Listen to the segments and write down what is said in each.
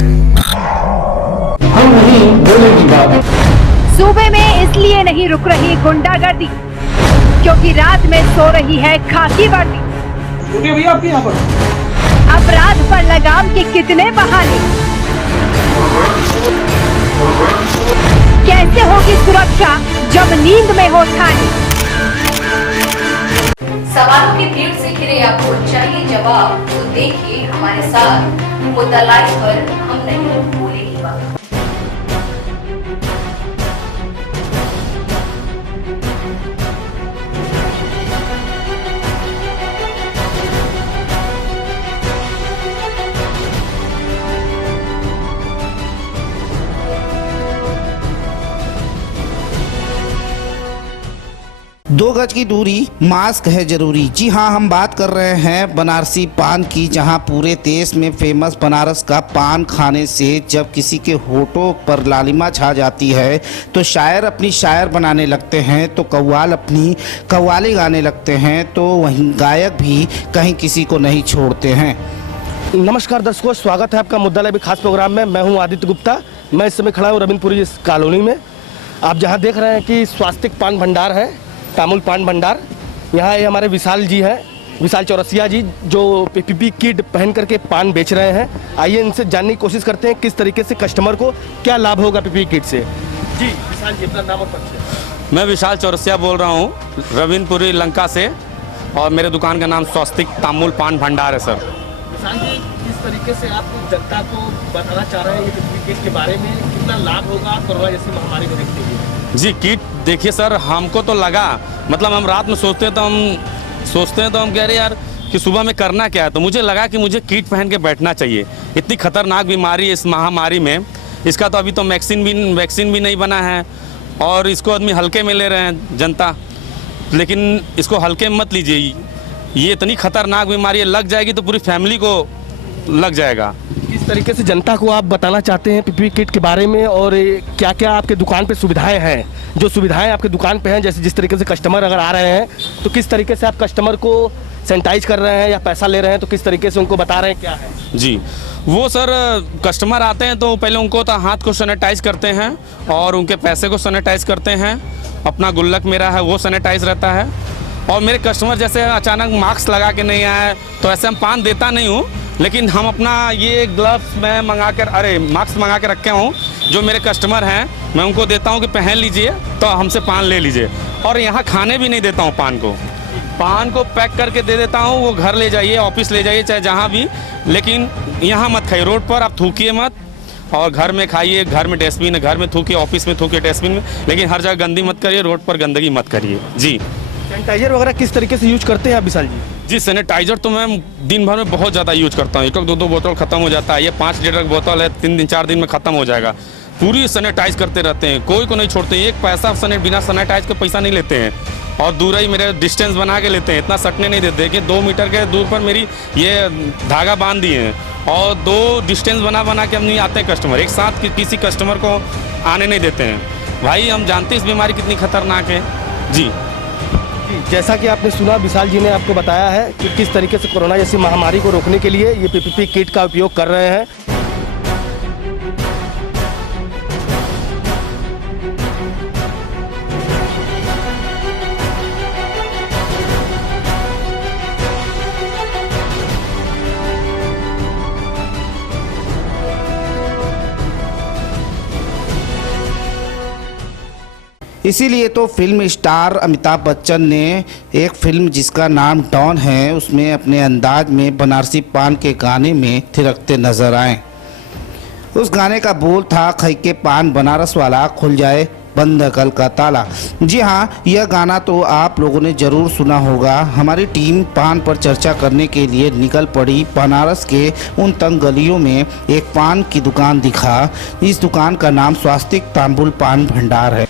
हम नहीं बोलेंगे बात। सूबे में इसलिए नहीं रुक रही गुंडागर्दी क्योंकि रात में सो रही है खाकी वर्दी। उठिए भैया आपके यहाँ पर। अपराध पर लगाम के कितने बहाने, कैसे होगी सुरक्षा जब नींद में हो ठानी। सवालों की भीड़ से घिरे आपको चाहिए जवाब, तो देखिए हमारे साथ मुद्दा लाइव पर हम नहीं बोलेंगे बात। दो गज की दूरी, मास्क है जरूरी। जी हाँ, हम बात कर रहे हैं बनारसी पान की, जहाँ पूरे देश में फेमस बनारस का पान खाने से जब किसी के होठों पर लालिमा छा जाती है तो शायर अपनी शायर बनाने लगते हैं, तो कव्वाल अपनी कव्वाली गाने लगते हैं, तो वहीं गायक भी कहीं किसी को नहीं छोड़ते हैं। नमस्कार दर्शकों, स्वागत है आपका मुद्दा लाइव खास प्रोग्राम में। मैं हूं आदित्य गुप्ता। मैं इस समय खड़ा हूं रविंद्रपुरी इस कॉलोनी में। आप जहां देख रहे हैं कि स्वास्तिक पान भंडार है, तामुल पान भंडार। यहाँ ये हमारे विशाल जी हैं, विशाल चौरसिया जी, जो पीपीपी किट पहन करके पान बेच रहे हैं। आइए इनसे जानने की कोशिश करते हैं किस तरीके से कस्टमर को क्या लाभ होगा पीपीपी किट से। जी विशाल जी, अपना नाम और परिचय। मैं विशाल चौरसिया बोल रहा हूँ रविंद्रपुरी लंका से, और मेरे दुकान का नाम स्वास्तिक तामुल पान भंडार है सर। विशाल जी, किस तरीके से आप जनता को बताना चाह रहे हैं ये पीपीपी किट के बारे में, कितना लाभ होगा कोरोना जैसी महामारी को देखते हुए? जी किट देखिए सर, हमको तो लगा, मतलब हम रात में सोचते हैं तो हम कह रहे यार कि सुबह में करना क्या है, तो मुझे लगा कि मुझे किट पहन के बैठना चाहिए। इतनी खतरनाक बीमारी है इस महामारी में, इसका तो अभी तो वैक्सीन भी नहीं बना है, और इसको आदमी हल्के में ले रहे हैं जनता, लेकिन इसको हल्के में मत लीजिए। ये इतनी खतरनाक बीमारी है, लग जाएगी तो पूरी फैमिली को लग जाएगा। किस तरीके से जनता को आप बताना चाहते हैं पीपीपी किट के बारे में, और क्या क्या आपके दुकान पे सुविधाएं हैं, जो सुविधाएं आपके दुकान पे हैं, जैसे जिस तरीके से कस्टमर अगर आ रहे हैं तो किस तरीके से आप कस्टमर को सैनिटाइज कर रहे हैं या पैसा ले रहे हैं, तो किस तरीके से उनको बता रहे हैं क्या है? जी वो सर, कस्टमर आते हैं तो पहले उनको तो हाथ को सैनिटाइज करते हैं और उनके पैसे को सैनिटाइज करते हैं। अपना गुल्लक मेरा है वो सैनिटाइज रहता है, और मेरे कस्टमर जैसे अचानक मास्क लगा के नहीं आए तो ऐसे हम पान देता नहीं हूँ, लेकिन हम अपना ये ग्लव्स में मास्क मंगा के रखे हूँ। जो मेरे कस्टमर हैं मैं उनको देता हूँ कि पहन लीजिए तो हमसे पान ले लीजिए। और यहाँ खाने भी नहीं देता हूँ, पान को पैक करके दे देता हूँ, वो घर ले जाइए, ऑफिस ले जाइए, चाहे जहाँ भी, लेकिन यहाँ मत खाइए। रोड पर आप थूकिए मत, और घर में खाइए। घर में डस्टबिन है, घर में थूकिए, ऑफिस में थूकिए डस्टबिन में, लेकिन हर जगह गंदी मत करिए, रोड पर गंदगी मत करिए। जी सैनिटाइजर वगैरह किस तरीके से यूज करते हैं आप विशाल जी? जी सैनिटाइजर तो मैं दिन भर में बहुत ज़्यादा यूज करता हूँ। एक दो बोतल ख़त्म हो जाता है। ये 5 लीटर की बोतल है, 4 दिन में ख़त्म हो जाएगा। पूरी सैनिटाइज करते रहते हैं, कोई को नहीं छोड़ते। एक पैसा बिना सैनिटाइज के पैसा नहीं लेते हैं, और दूर ही मेरे डिस्टेंस बना के लेते हैं, इतना सटने नहीं देते। देखिए 2 मीटर के दूर पर मेरी ये धागा बांध दिए हैं, और 2 डिस्टेंस बना के हम नहीं आते हैं कस्टमर, एक साथ किसी कस्टमर को आने नहीं देते हैं। भाई हम जानते हैं इस बीमारी कितनी खतरनाक है। जी जैसा कि आपने सुना, विशाल जी ने आपको बताया है कि किस तरीके से कोरोना जैसी महामारी को रोकने के लिए ये पीपीपी किट का उपयोग कर रहे हैं। इसीलिए तो फिल्म स्टार अमिताभ बच्चन ने एक फिल्म जिसका नाम डॉन है, उसमें अपने अंदाज में बनारसी पान के गाने में थिरकते नजर आए। उस गाने का बोल था, खई के पान बनारस वाला, खुल जाए बंद कल का ताला। जी हाँ, यह गाना तो आप लोगों ने ज़रूर सुना होगा। हमारी टीम पान पर चर्चा करने के लिए निकल पड़ी। बनारस के उन तंग गलियों में एक पान की दुकान दिखा। इस दुकान का नाम स्वास्तिक तामुल पान भंडार है।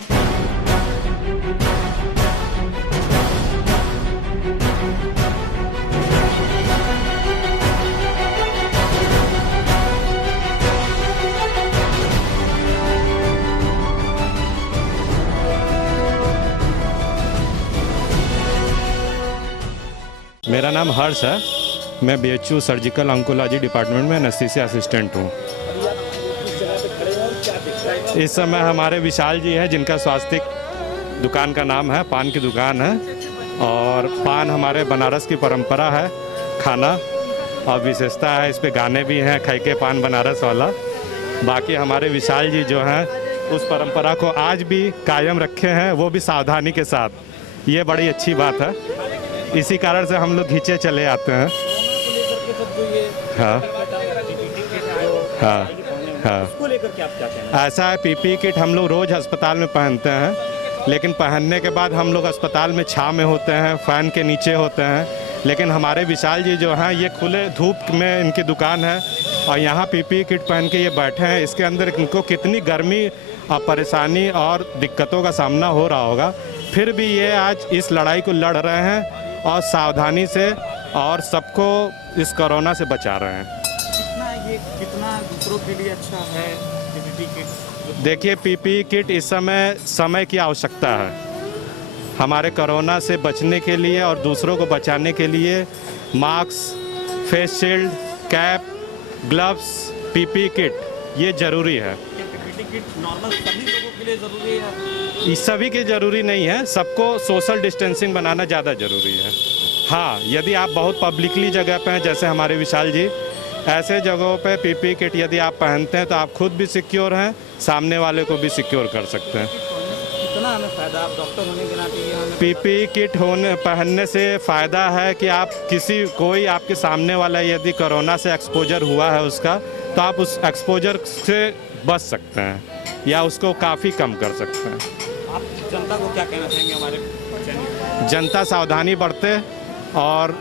मेरा नाम हर्ष है। मैं BHU सर्जिकल ऑन्कोलॉजी डिपार्टमेंट में एनेस्थीसिया असिस्टेंट हूँ। इस समय हमारे विशाल जी हैं जिनका स्वास्तिक दुकान का नाम है, पान की दुकान है। और पान हमारे बनारस की परंपरा है खाना, और विशेषता है इस पे गाने भी हैं, खै के पान बनारस वाला। बाकी हमारे विशाल जी जो हैं उस परंपरा को आज भी कायम रखे हैं, वो भी सावधानी के साथ। ये बड़ी अच्छी बात है, इसी कारण से हम लोग खींचे चले आते हैं। हाँ हाँ हाँ, ऐसा है पीपी किट हम लोग रोज़ अस्पताल में पहनते हैं, लेकिन पहनने के बाद हम लोग अस्पताल में छाँव में होते हैं, फ़ैन के नीचे होते हैं। लेकिन हमारे विशाल जी जो हैं ये खुले धूप में इनकी दुकान है, और यहाँ पीपी किट पहन के ये बैठे हैं। इसके अंदर इनको कितनी गर्मी और परेशानी और दिक्कतों का सामना हो रहा होगा, फिर भी ये आज इस लड़ाई को लड़ रहे हैं और सावधानी से, और सबको इस कोरोना से बचा रहे हैं। कितना दूसरों के लिए अच्छा है पीपी किट? देखिए, पीपी किट इस समय की आवश्यकता है हमारे कोरोना से बचने के लिए और दूसरों को बचाने के लिए। Mask, face shield, cap, gloves, PP kit ये ज़रूरी है। पीपी किट नॉर्मल सभी लोगों के लिए ज़रूरी है? इस सभी के ज़रूरी नहीं है, सबको सोशल डिस्टेंसिंग बनाना ज़्यादा ज़रूरी है। हाँ, यदि आप बहुत पब्लिकली जगह पे हैं, जैसे हमारे विशाल जी, ऐसे जगहों पे पीपी किट यदि आप पहनते हैं तो आप खुद भी सिक्योर हैं, सामने वाले को भी सिक्योर कर सकते हैं। कितना हमें फ़ायदा, आप डॉक्टर होने के नाते ये हमें पीपी किट पहनने से फ़ायदा है कि आप कोई आपके सामने वाला यदि कोरोना से एक्सपोजर हुआ है उसका, तो आप उस एक्सपोजर से बच सकते हैं या उसको काफ़ी कम कर सकते हैं। आप जनता को क्या कहना चाहेंगे? हमारे जनता सावधानी बरते और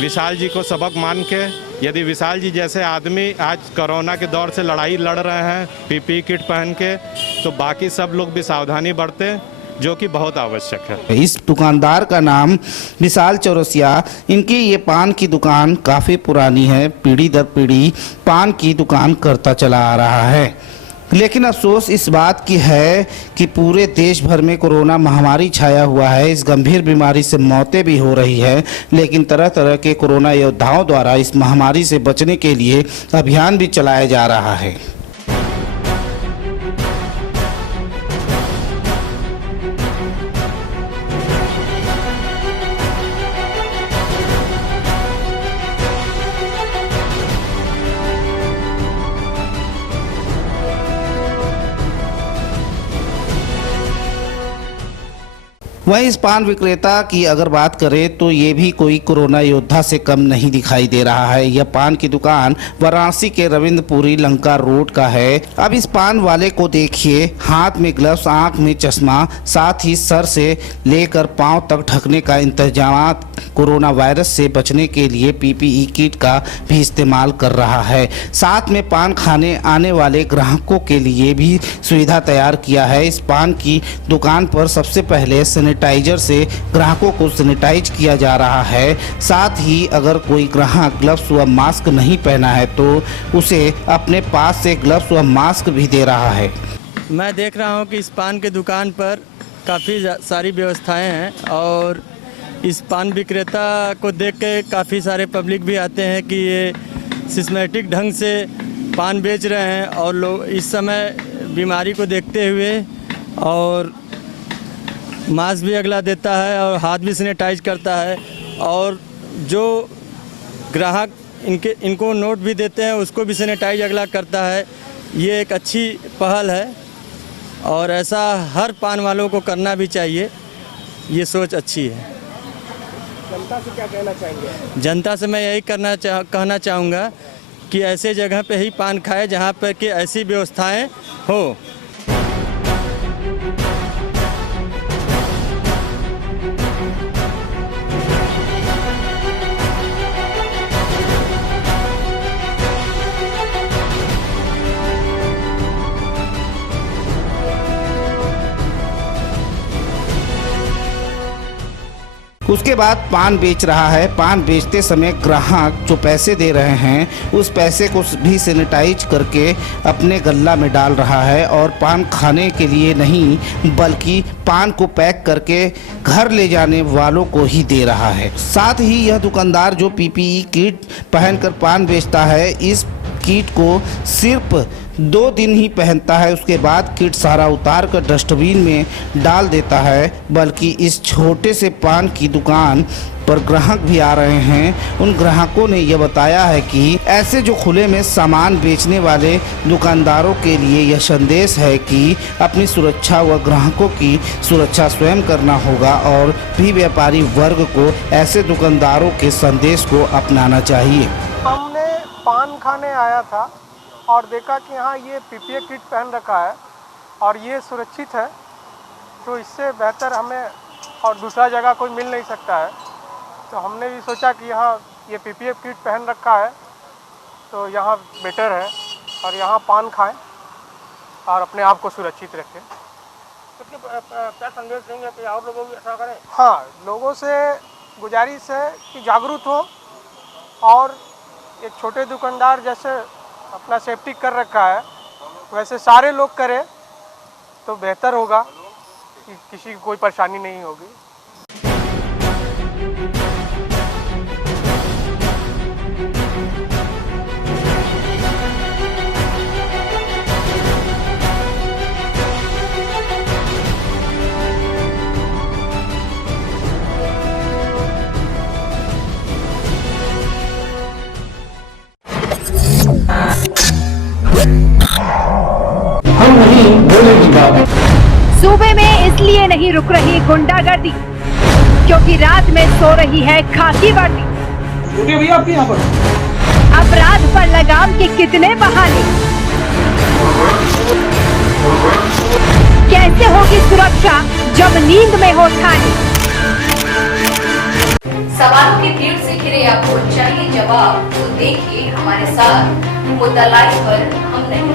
विशाल जी को सबक मान के, यदि विशाल जी जैसे आदमी आज कोरोना के दौर से लड़ाई लड़ रहे हैं पीपी किट पहन के, तो बाकी सब लोग भी सावधानी बरतें, जो कि बहुत आवश्यक है। इस दुकानदार का नाम विशाल चौरसिया। इनकी ये पान की दुकान काफ़ी पुरानी है, पीढ़ी दर पीढ़ी पान की दुकान करता चला आ रहा है। लेकिन अफसोस इस बात की है कि पूरे देश भर में कोरोना महामारी छाया हुआ है। इस गंभीर बीमारी से मौतें भी हो रही है, लेकिन तरह तरह के कोरोना योद्धाओं द्वारा इस महामारी से बचने के लिए अभियान भी चलाया जा रहा है। वहीं इस पान विक्रेता की अगर बात करें तो ये भी कोई कोरोना योद्धा से कम नहीं दिखाई दे रहा है। यह पान की दुकान वाराणसी के रविंद्रपुरी लंका रोड का है। अब इस पान वाले को देखिए, हाथ में ग्लव्स, आंख में चश्मा, साथ ही सर से लेकर पांव तक ढकने का इंतजाम कोरोना वायरस से बचने के लिए पीपीई किट का भी इस्तेमाल कर रहा है। साथ में पान खाने आने वाले ग्राहकों के लिए भी सुविधा तैयार किया है। इस पान की दुकान पर सबसे पहले सैनिटाइजर से ग्राहकों को सैनिटाइज किया जा रहा है। साथ ही अगर कोई ग्राहक ग्लव्स व मास्क नहीं पहना है तो उसे अपने पास से ग्लव्स व मास्क भी दे रहा है। मैं देख रहा हूं कि इस पान की दुकान पर काफ़ी सारी व्यवस्थाएं हैं, और इस पान विक्रेता को देख के काफ़ी सारे पब्लिक भी आते हैं कि ये सिस्टमेटिक ढंग से पान बेच रहे हैं। और लोग इस समय बीमारी को देखते हुए और मास्क भी अगला देता है और हाथ भी सैनिटाइज करता है, और जो ग्राहक इनको नोट भी देते हैं उसको भी सैनिटाइज अगला करता है। ये एक अच्छी पहल है और ऐसा हर पान वालों को करना भी चाहिए। ये सोच अच्छी है। जनता से क्या कहना चाहेंगे? जनता से मैं यही कहना चाहूँगा कि ऐसे जगह पे ही पान खाए जहाँ पर कि ऐसी व्यवस्थाएं हो। उसके बाद पान बेच रहा है। पान बेचते समय ग्राहक जो पैसे दे रहे हैं उस पैसे को भी सैनिटाइज करके अपने गल्ला में डाल रहा है, और पान खाने के लिए नहीं बल्कि पान को पैक करके घर ले जाने वालों को ही दे रहा है। साथ ही यह दुकानदार जो पीपीई किट पहनकर पान बेचता है, इस किट को सिर्फ 2 दिन ही पहनता है, उसके बाद किट सारा उतार कर डस्टबिन में डाल देता है। बल्कि इस छोटे से पान की दुकान पर ग्राहक भी आ रहे हैं। उन ग्राहकों ने यह बताया है कि ऐसे जो खुले में सामान बेचने वाले दुकानदारों के लिए यह संदेश है कि अपनी सुरक्षा व ग्राहकों की सुरक्षा स्वयं करना होगा और भी व्यापारी वर्ग को ऐसे दुकानदारों के संदेश को अपनाना चाहिए। हमने पान खाने आया था और देखा कि यहाँ ये पीपीए किट पहन रखा है और ये सुरक्षित है, तो इससे बेहतर हमें और दूसरा जगह कोई मिल नहीं सकता है। तो हमने भी सोचा कि यहाँ ये पीपीए किट पहन रखा है तो यहाँ बेटर है और यहाँ पान खाएं और अपने आप को सुरक्षित रखें। तो क्या संदेश देंगे कि और लोगों भी ऐसा करें? हाँ, लोगों से गुजारिश है कि जागरूक हो और एक छोटे दुकानदार जैसे अपना सेफ्टी कर रखा है वैसे सारे लोग करें तो बेहतर होगा कि किसी को कोई परेशानी नहीं होगी। हम नहीं बोलेगी बात। सूबे में इसलिए नहीं रुक रही गुंडागर्दी क्योंकि रात में सो रही है खाकी वर्दी। रुकिए भैया, आपके यहाँ पर अपराध पर लगाम के कितने बहाने, कैसे होगी सुरक्षा जब नींद में हो ठानी। सवालों की भीड़ से घिरे आपको चाहिए जवाब, तो देखिए हमारे साथ मुद्दा लाइव पर हम नहीं